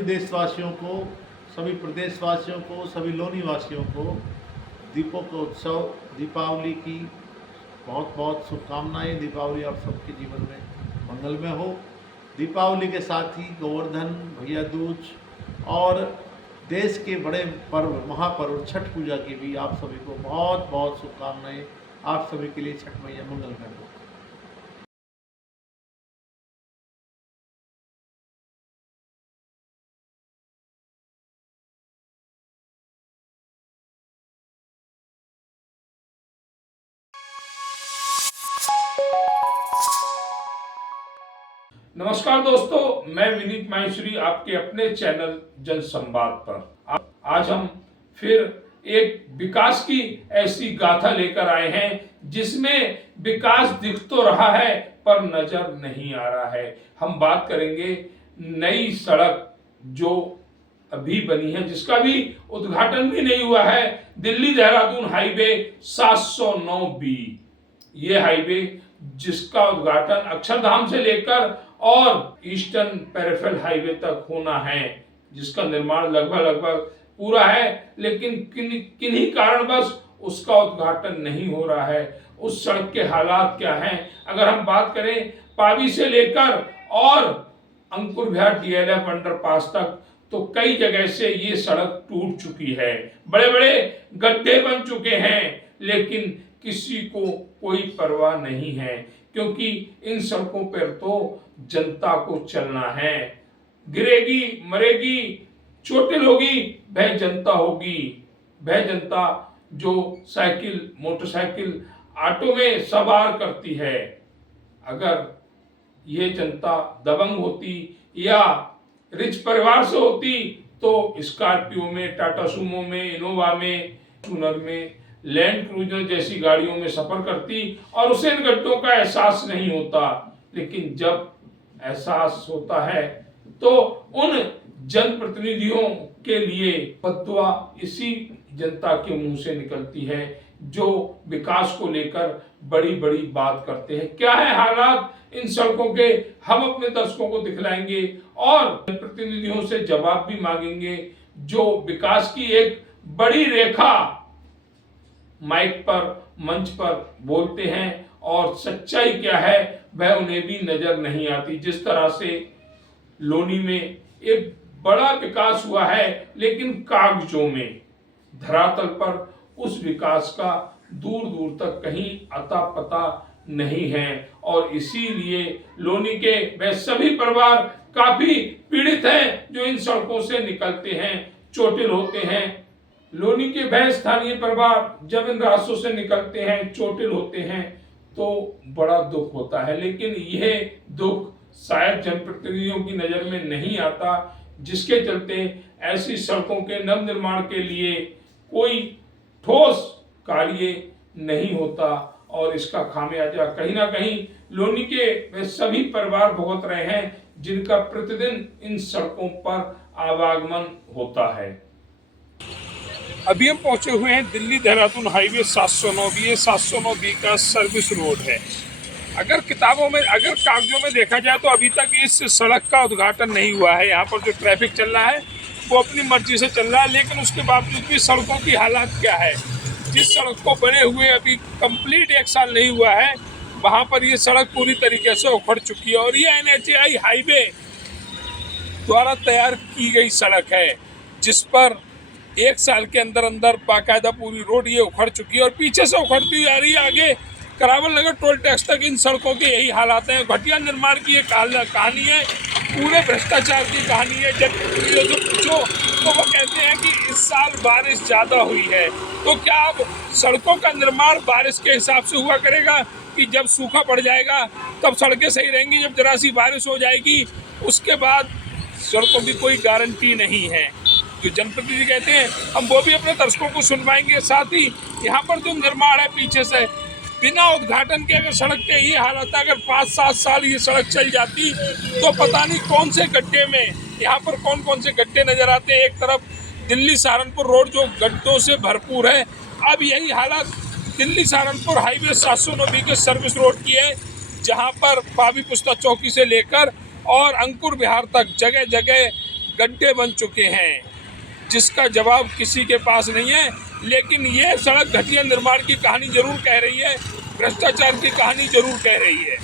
सभी देशवासियों को, सभी प्रदेशवासियों को, सभी लोनी वासियों को दीपोत्सव दीपावली की बहुत बहुत शुभकामनाएं। दीपावली आप सबके जीवन में मंगलमय हो। दीपावली के साथ ही गोवर्धन, भैया दूज और देश के बड़े पर्व महापर्व छठ पूजा की भी आप सभी को बहुत बहुत शुभकामनाएं। आप सभी के लिए छठ मैया मंगलमय हो। नमस्कार दोस्तों, मैं विनीत माहेश्वरी आपके अपने चैनल जन संवाद पर आज हम फिर एक विकास की ऐसी गाथा लेकर आए हैं जिसमें विकास दिख तो रहा है पर नजर नहीं आ रहा है। हम बात करेंगे नई सड़क जो अभी बनी है, जिसका भी उद्घाटन भी नहीं हुआ है, दिल्ली देहरादून हाईवे 709B। ये हाईवे जिसका उद्घाटन अक्षरधाम से लेकर और ईस्टर्न पेरिफेरल हाईवे तक होना है, जिसका निर्माण लगभग पूरा है, लेकिन किन्हीं कारणवश उसका उद्घाटन नहीं हो रहा है। उस सड़क के हालात क्या हैं? अगर हम बात करें पावी से लेकर और अंकुर विहार डीएलएफ अंडरपास तक, तो कई जगह से ये सड़क टूट चुकी है, बड़े बड़े गड्ढे बन चुके हैं, लेकिन किसी को कोई परवाह नहीं है, क्योंकि इन सड़कों पर तो जनता को चलना है। गिरेगी, मरेगी, चोटिल होगी, वह जनता होगी। वह जनता जो साइकिल, मोटरसाइकिल, ऑटो में सवार करती है। अगर ये जनता दबंग होती या रिच परिवार से होती तो स्कॉर्पियो में, टाटा सुमो में, इनोवा में, टूनर में, लैंड क्रूजर जैसी गाड़ियों में सफर करती और उसे इन गड्ढों का एहसास नहीं होता। लेकिन जब एहसास होता है तो उन जनप्रतिनिधियों के लिए बद्दुआ इसी जनता के मुंह से निकलती है जो विकास को लेकर बड़ी बड़ी बात करते हैं। क्या है हालात इन सड़कों के, हम अपने दर्शकों को दिखलाएंगे और जनप्रतिनिधियों से जवाब भी मांगेंगे जो विकास की एक बड़ी रेखा माइक पर, मंच पर बोलते हैं और सच्चाई क्या है वह उन्हें भी नजर नहीं आती। जिस तरह से लोनी में एक बड़ा विकास हुआ है, लेकिन कागजों में, धरातल पर उस विकास का दूर दूर तक कहीं अता पता नहीं है। और इसीलिए लोनी के वह सभी परिवार काफी पीड़ित हैं जो इन सड़कों से निकलते हैं, चोटिल होते हैं। लोनी के वह स्थानीय परिवार जब इन रास्तों से निकलते हैं, चोटिल होते हैं, तो बड़ा दुख होता है। लेकिन यह दुख शायद जनप्रतिनिधियों की नजर में नहीं आता, जिसके चलते ऐसी सड़कों के नव निर्माण के लिए कोई ठोस कार्य नहीं होता और इसका खामियाजा कहीं ना कहीं लोनी के वे सभी परिवार भुगत रहे हैं जिनका प्रतिदिन इन सड़कों पर आवागमन होता है। अभी हम पहुंचे हुए हैं दिल्ली देहरादून हाईवे 709B। ये 709B का सर्विस रोड है। अगर किताबों में, अगर कागजों में देखा जाए तो अभी तक इस सड़क का उद्घाटन नहीं हुआ है। यहाँ पर जो ट्रैफिक चल रहा है वो अपनी मर्जी से चल रहा है, लेकिन उसके बावजूद भी सड़कों की हालात क्या है। जिस सड़क को बने हुए अभी कंप्लीट 1 साल नहीं हुआ है, वहाँ पर ये सड़क पूरी तरीके से उखड़ चुकी है और ये NHAI हाईवे द्वारा तैयार की गई सड़क है, जिस पर 1 साल के अंदर अंदर बाकायदा पूरी रोड ये उखड़ चुकी है और पीछे से उखड़ती जा रही है। आगे करावल नगर टोल टैक्स तक इन सड़कों के यही हालात हैं। घटिया निर्माण की ये कहानी है, पूरे भ्रष्टाचार की कहानी है। जब जो पूछो तो वो कहते हैं कि इस साल बारिश ज़्यादा हुई है, तो क्या अब सड़कों का निर्माण बारिश के हिसाब से हुआ करेगा कि जब सूखा पड़ जाएगा तब सड़कें सही रहेंगी, जब जरा सी बारिश हो जाएगी उसके बाद सड़कों की कोई गारंटी नहीं है। जो जनप्रतिनिधि कहते हैं हम वो भी अपने दर्शकों को सुनवाएंगे। साथ ही यहाँ पर जो निर्माण है पीछे से बिना उद्घाटन के अगर सड़क के ये हालत है, अगर 5-7 साल ये सड़क चल जाती तो पता नहीं कौन से गड्ढे में, यहाँ पर कौन कौन से गड्ढे नजर आते हैं। एक तरफ दिल्ली सहारनपुर रोड जो गड्ढों से भरपूर है, अब यही हालत दिल्ली सहारनपुर हाईवे 709B के सर्विस रोड की है, जहाँ पर पावी पुस्ता चौकी से लेकर और अंकुर विहार तक जगह जगह गड्ढे बन चुके हैं, जिसका जवाब किसी के पास नहीं है। लेकिन ये सड़क घटिया निर्माण की कहानी जरूर कह रही है, भ्रष्टाचार की कहानी जरूर कह रही है।